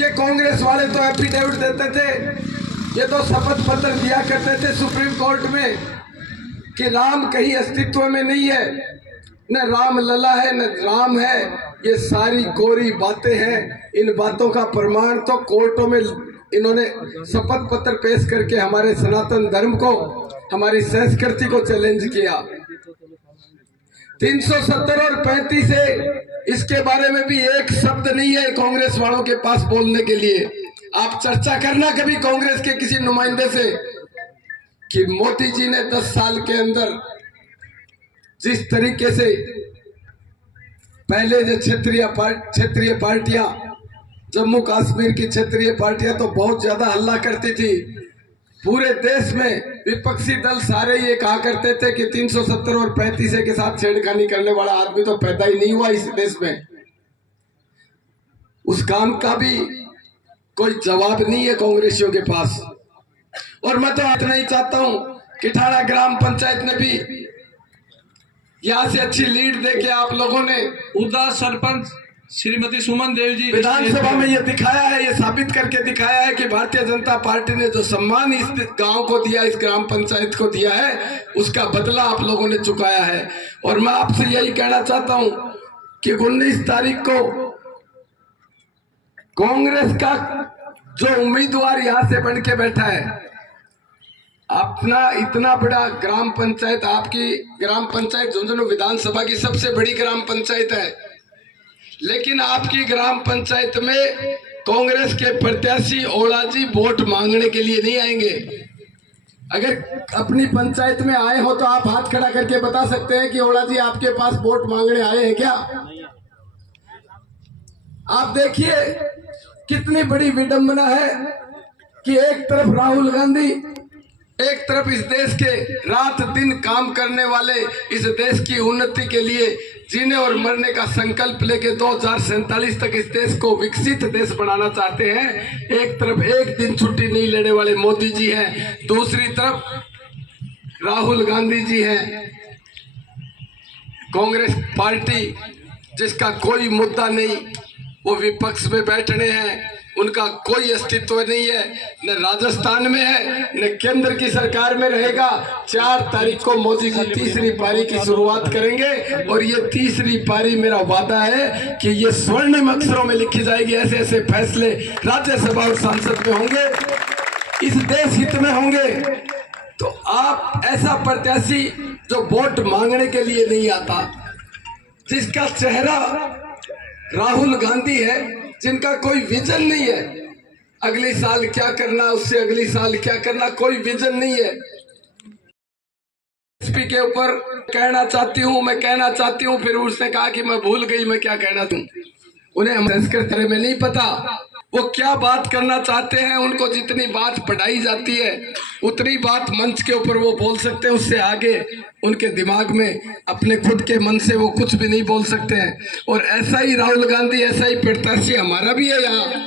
ये कांग्रेस वाले तो एफिडेविट देते थे, ये तो शपथ पत्र दिया करते थे सुप्रीम कोर्ट में कि राम कहीं अस्तित्व में नहीं है, न राम लला है न राम है। ये सारी कोरी बातें हैं। इन बातों का प्रमाण तो कोर्टों में इन्होंने शपथ पत्र पेश करके हमारे सनातन धर्म को, हमारी संस्कृति को चैलेंज किया। 370 और 35 से इसके बारे में भी एक शब्द नहीं है कांग्रेस वालों के पास बोलने के लिए। आप चर्चा करना कभी कांग्रेस के किसी नुमाइंदे से कि मोदी जी ने 10 साल के अंदर जिस तरीके से पहले जो क्षेत्रीय पार्टियां, जम्मू कश्मीर की क्षेत्रीय पार्टियां तो बहुत ज्यादा हल्ला करती थी, पूरे देश में विपक्षी दल सारे ये कहा करते थे कि 370 और 35 के साथ छेड़खानी करने वाला आदमी तो पैदा ही नहीं हुआ इस देश में। उस काम का भी कोई जवाब नहीं है कांग्रेसियों के पास। और मैं तो इतना ही चाहता हूं कि ठाड़ा ग्राम पंचायत ने भी यहाँ से अच्छी लीड देके आप लोगों ने उदा सरपंच श्रीमती सुमन देव जी विधानसभा में ये दिखाया है, ये साबित करके दिखाया है कि भारतीय जनता पार्टी ने जो सम्मान इस गांव को दिया, इस ग्राम पंचायत को दिया है, उसका बदला आप लोगों ने चुकाया है। और मैं आपसे यही कहना चाहता हूं कि 19 तारीख को कांग्रेस का जो उम्मीदवार यहां से बन के बैठा है, अपना इतना बड़ा ग्राम पंचायत, आपकी ग्राम पंचायत झुंझुनू विधानसभा की सबसे बड़ी ग्राम पंचायत है, लेकिन आपकी ग्राम पंचायत में कांग्रेस के प्रत्याशी ओलाजी वोट मांगने के लिए नहीं आएंगे। अगर अपनी पंचायत में आए हो तो आप हाथ खड़ा करके बता सकते हैं कि ओलाजी आपके पास वोट मांगने आए हैं क्या? आप देखिए कितनी बड़ी विडंबना है कि एक तरफ राहुल गांधी, एक तरफ इस देश के रात दिन काम करने वाले, इस देश की उन्नति के लिए जीने और मरने का संकल्प लेके 2047 तक इस देश को विकसित देश बनाना चाहते हैं। एक तरफ एक दिन छुट्टी नहीं लेने वाले मोदी जी हैं, दूसरी तरफ राहुल गांधी जी हैं। कांग्रेस पार्टी जिसका कोई मुद्दा नहीं, वो विपक्ष में बैठने हैं, उनका कोई अस्तित्व नहीं है, न राजस्थान में है न केंद्र की सरकार में रहेगा। 4 तारीख को मोदी जी तीसरी पारी की शुरुआत करेंगे और ये तीसरी पारी मेरा वादा है कि ये स्वर्णिम अक्षरों में लिखी जाएगी। ऐसे ऐसे फैसले राज्यसभा और संसद में होंगे, इस देश हित में होंगे। तो आप ऐसा प्रत्याशी जो वोट मांगने के लिए नहीं आता, जिसका चेहरा राहुल गांधी है, जिनका कोई विजन नहीं है, अगले साल क्या करना, उससे अगले साल क्या करना, कोई विजन नहीं है। एसपी के ऊपर कहना चाहती हूँ, मैं कहना चाहती हूँ, फिर उसने कहा कि मैं भूल गई मैं क्या कहना चाहूँ। उन्हें संस्कृत में नहीं पता वो क्या बात करना चाहते हैं। उनको जितनी बात पढ़ाई जाती है उतनी बात मंच के ऊपर वो बोल सकते हैं, उससे आगे उनके दिमाग में अपने खुद के मन से वो कुछ भी नहीं बोल सकते हैं। और ऐसा ही राहुल गांधी, ऐसा ही प्रत्याशी हमारा भी है यहाँ।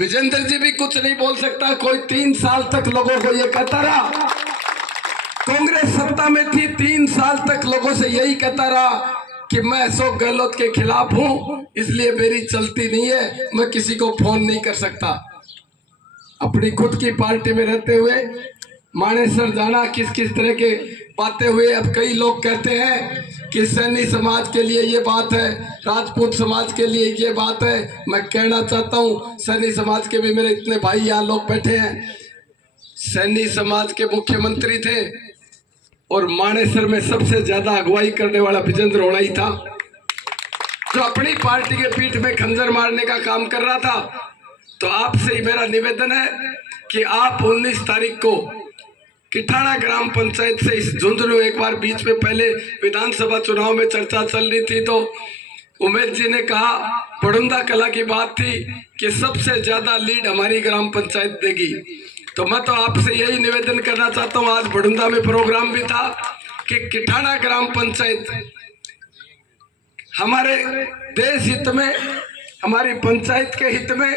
विजेंद्र जी भी कुछ नहीं बोल सकता। कोई 3 साल तक लोगों को ये कहता रहा, कांग्रेस सत्ता में थी, 3 साल तक लोगों से यही कहता रहा कि मैं अशोक गहलोत के खिलाफ हूं, इसलिए मेरी चलती नहीं है, मैं किसी को फोन नहीं कर सकता। अपनी खुद की पार्टी में रहते हुए मानेसर जाना, किस किस तरह के बातें हुए। अब कई लोग कहते हैं कि सैनी समाज के लिए ये बात है, राजपूत समाज के लिए ये बात है। मैं कहना चाहता हूं, सैनी समाज के भी मेरे इतने भाई यहाँ लोग बैठे हैं, सैनी समाज के मुख्यमंत्री थे और मानेसर में सबसे ज्यादा अगुवाई करने वाला विजेंद्र होना ही था, जो अपनी पार्टी के पीठ में खंजर मारने का काम कर रहा था। तो आपसे ही मेरा निवेदन है कि आप 19 तारीख को किठाड़ा ग्राम पंचायत से इस झुंझुनू, एक बार बीच में पहले विधानसभा चुनाव में चर्चा चल रही थी तो उमेश जी ने कहा, बड़ुंदा कला की बात थी कि सबसे ज्यादा लीड हमारी ग्राम पंचायत देगी। तो मैं तो आपसे यही निवेदन करना चाहता हूं, आज बड़ुंदा में प्रोग्राम भी था कि किठाड़ा ग्राम पंचायत हमारे देश हित में, हमारी पंचायत के हित में